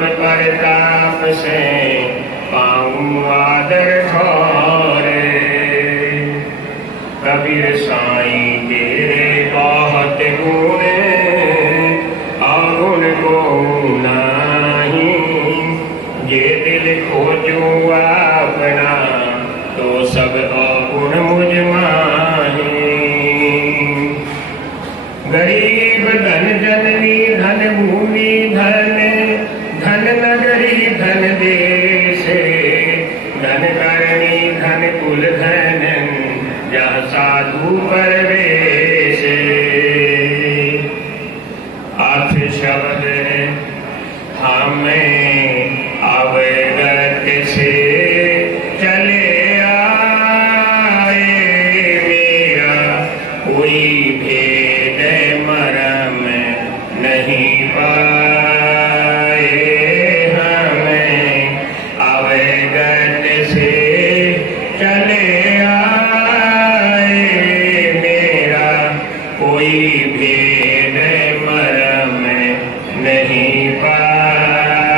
प्रताप से पाऊं आदर ठौरे। कबीर साईं तेरे बहुत गुण अवगुण को नाही। ये दिल खोजू अपना तो सब अवगुण मुझ माही। गरीब धन जननी धन भूमि धन धन नगरी धन देश धन करणी धन कुल धन जह साधु परवेश। अथ शब्द हमें अवगत से चले आए। मेरा कोई भेद मरम नहीं पाए। हमें अवगत से चले आए। मेरा कोई भेद मरम नहीं पाए।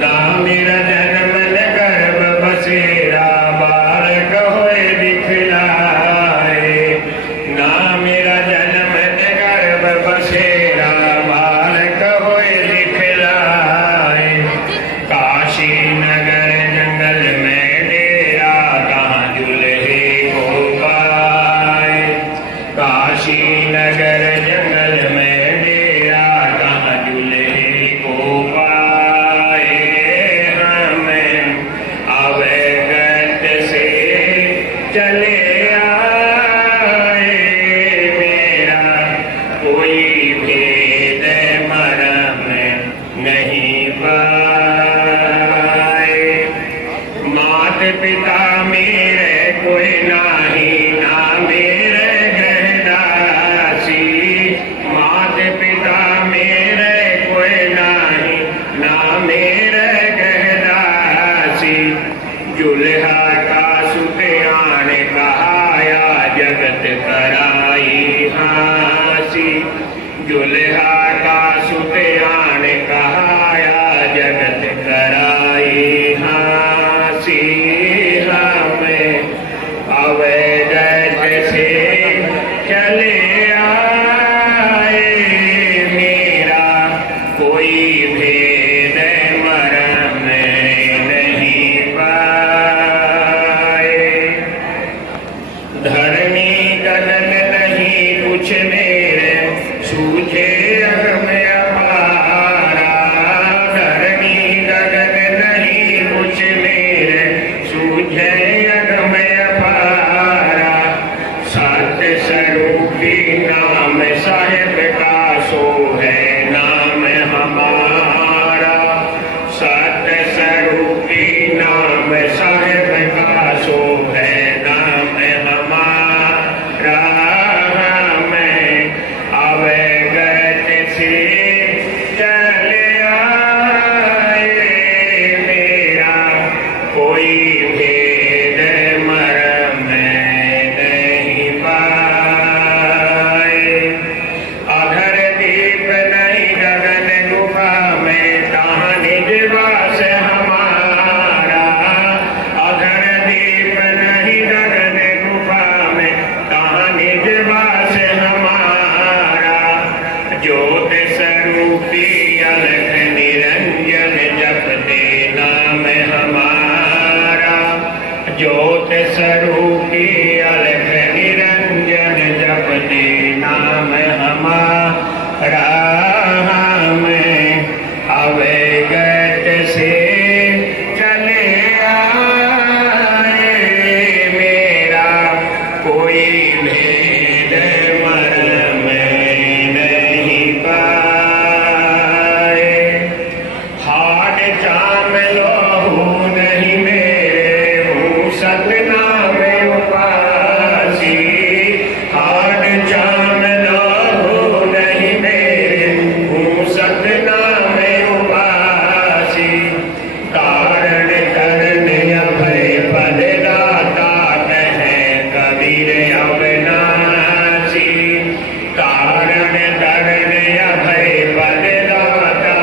ना मेरा जन्म न गर्भ बसेरा बालक होए दिखलाए। ना मेरा जन्म न गर्भ बसेरा बालक होए दिखलाए। काशी नगर जंगल में डेरा कहाँ दुल्हे को पाए। काशी नगर जंगल में डेरा कहाँ दुल्हे को पाए। हमें अवगत से चले आए। मेरा कोई भेद मरम नहीं पाए। मात पिता मेरे कोई नाही ना मेरे गृहदासी। मात पिता मेरे कोई नाही ना मेरे गृहदासी। जुल्हा का सुतयान कहाया जगत कराई हासी। जुल्हा का सुतयान कहाया जगत कराई हासी। हमें अवगत से चले आए। मेरा कोई भेद मरम नहीं पाए। धरणी गगन नहीं कुछ मेरे सूझे अगम अपारा। धरणी गगन नहीं कुछ मेरे सूझे अगम अपारा। सत्य स्वरूपी नाम साहेब का सो है नाम हमारा। सत्य स्वरूपी नाम साहेब का सो है नाम हमारा। हमें अवगत से चले आए। मेरा कोई भेद मरम नहीं पाए। अधर दीप नहीं गगन गुफा में कहाँ निज वास हमारा। अधर दीप नहीं गगन गुफा में कहाँ निज वास हमारा। ज्योत स्वरूपी अलख निरंजन जपते नाम हमारा। ज्योत स्वरूपी अलख निरंजन जपते नाम हमारा। हमें अवगत से चले आए। मेरा कोई भेद मरम नहीं पाए। हाड चाम लोहू नहीं मेरे हूँ सतनाम उपासी। हाड चाम लोहू नहीं मेरे हूँ सतनाम उपासी। कारण करण अभय पद दाता कहे कबीर अविनाशी। कारण करण अभय पद दाता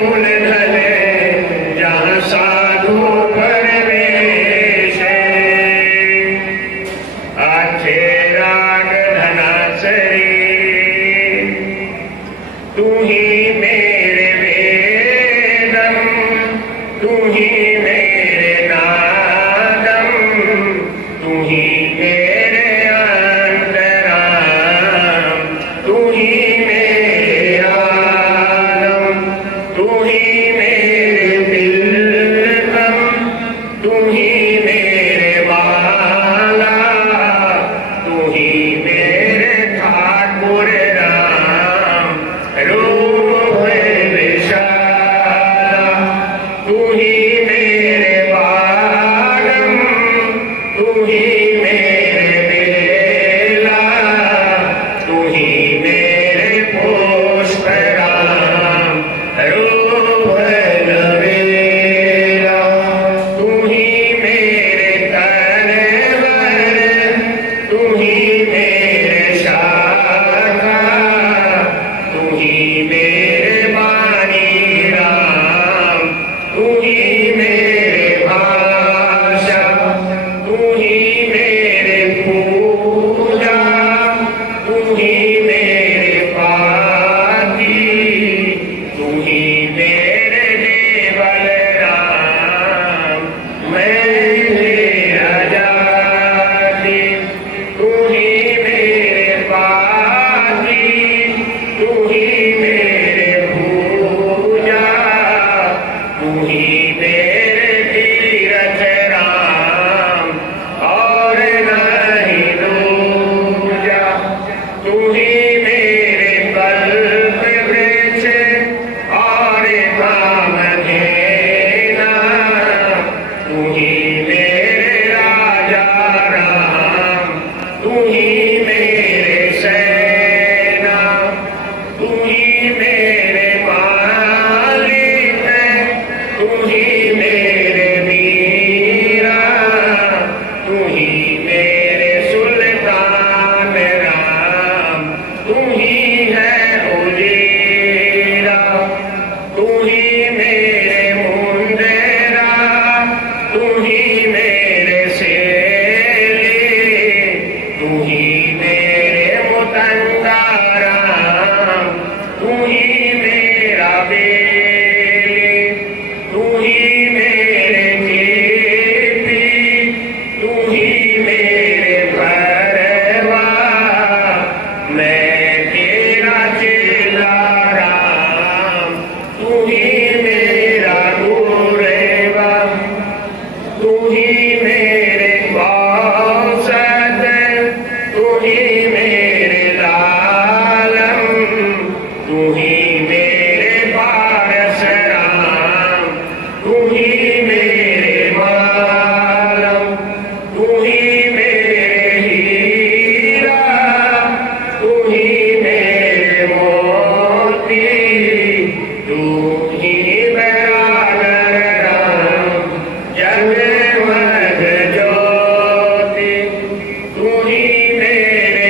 कुल ढले जहाँ साधु परवेश आखे राग धनासरी तू ही मेरे वेदम तू ही मेरे नादम तू ही मेरे अंतराम तू ही मेरे आलम तू ही मेरे दिलकम तू ही मेरे वाला तू ही मेरे ठाकुर राम रूप विशाला तू ही मेरे बालम तू ही मेरे बेला तू ही मेरे पुष्पराम रूप नवेला तू ही मेरे तनवर तू ही मेरे शाखा तू ही मेरे वाणी राम तू ही मेरे भाषा तू ही मेरे पूजा तू ही मेरे पाती तू ही मेरे देवल राम मैं आजादी तू ही मेरे पाती तू ही मेरे पूजा तू ही मेरे तीरथ राम और नहीं दूजा तू ही मेरे कल्प वृक्ष और कामधेना तू ही मेरे राजा राम तू ही मेरे सेना तू ही मेरे मालिक तू ही मेरे मीरा तू ही मेरे सुल्तान राम तू ही है उजीरा तू ही मेरे मुंदेरा तू ही मेरे सेली तू ही मेरे मुतंगा राम तू ही मेरा बेली तू ही मेरे जीपी तू ही मेरे भरवा मैं तेरा चेला राम तू ही मेरा गुरेवा तू ही मेरे औसत तू ही मेरे लालम तू ही मेरे पारस राम तू ही मेरे मालम तू ही मेरे हीरा तू ही मेरे मोती तू ही मेरा राम जगमग ज्योति तू ही मेरे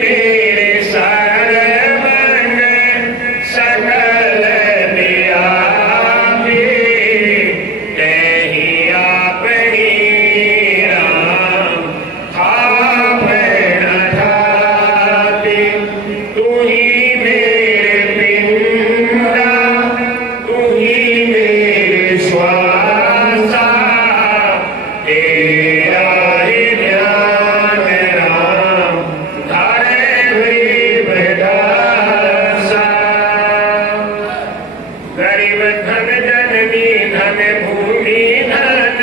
मेरे सरवण सकल व्यापी तेहि आपनी राम आपन थापी तू ही मेरे पिंडा तू ही मेरे श्वासा तेरा ही ध्यान राम धारे दासा गरीब धन जननी धन भूमि धन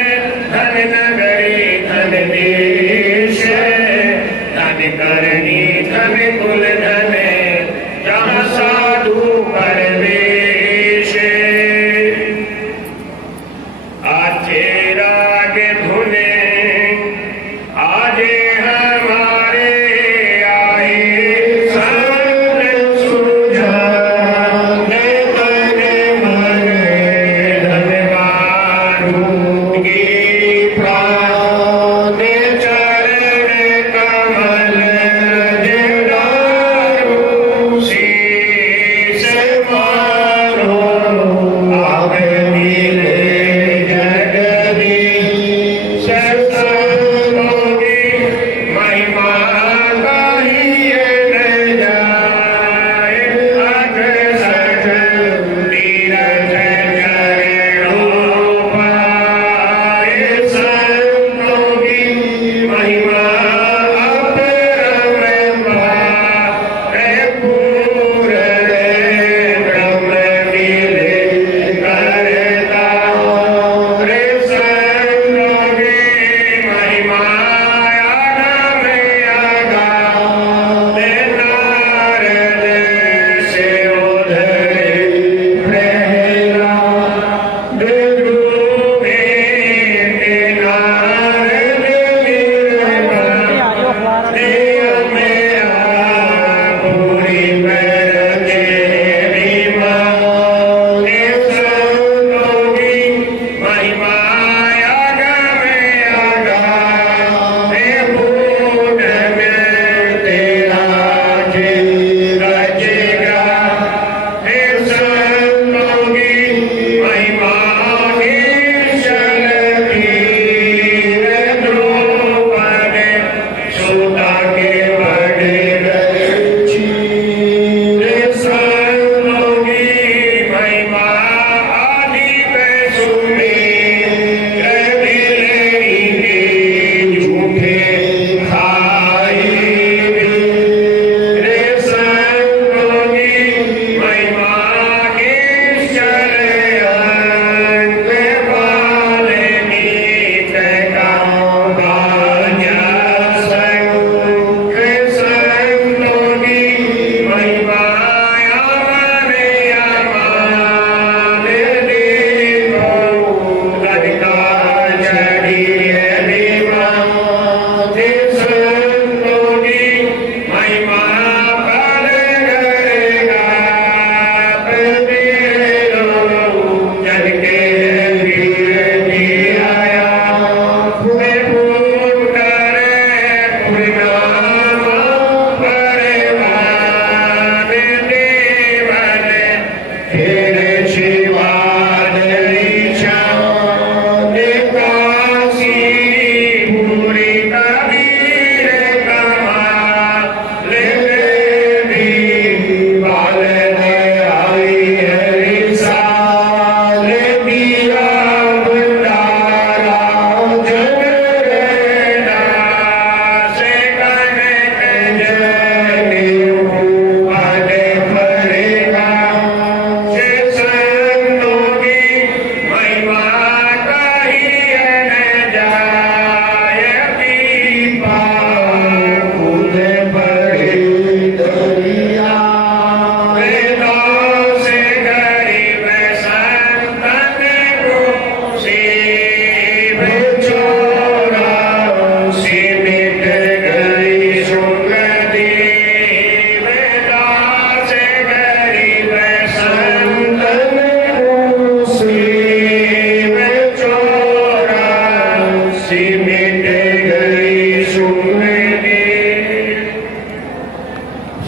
धन नगरी धन देश धन करनी धन कुल धन जहाँ साधु परवेश आचे राग धुने आजे हमारे आए संग सुजाने तन मन धनवान की प्राण चरण कमल जड़ा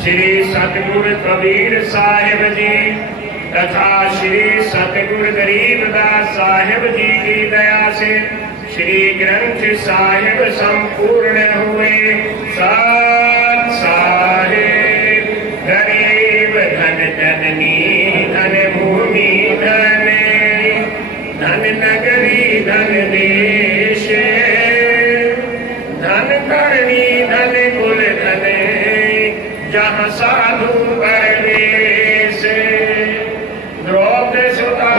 श्री सतगुरु कबीर साहिब जी तथा श्री सतगुरु गरीबदास साहिब जी की दया से श्री ग्रंथ साहिब संपूर्ण हुए। सत साहिब गरीब धन जननी धन भूमि धन धन नगरी धन देश धन करणी धन कुल धन जहाँ साधु परवेश। द्रौपदी सुता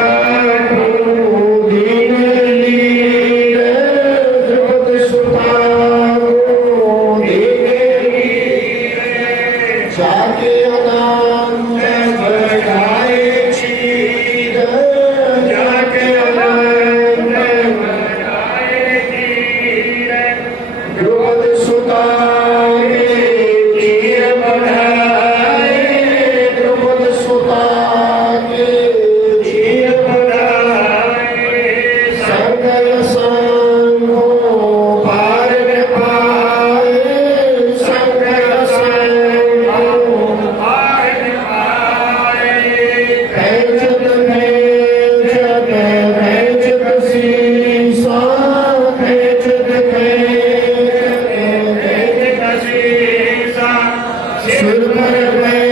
Super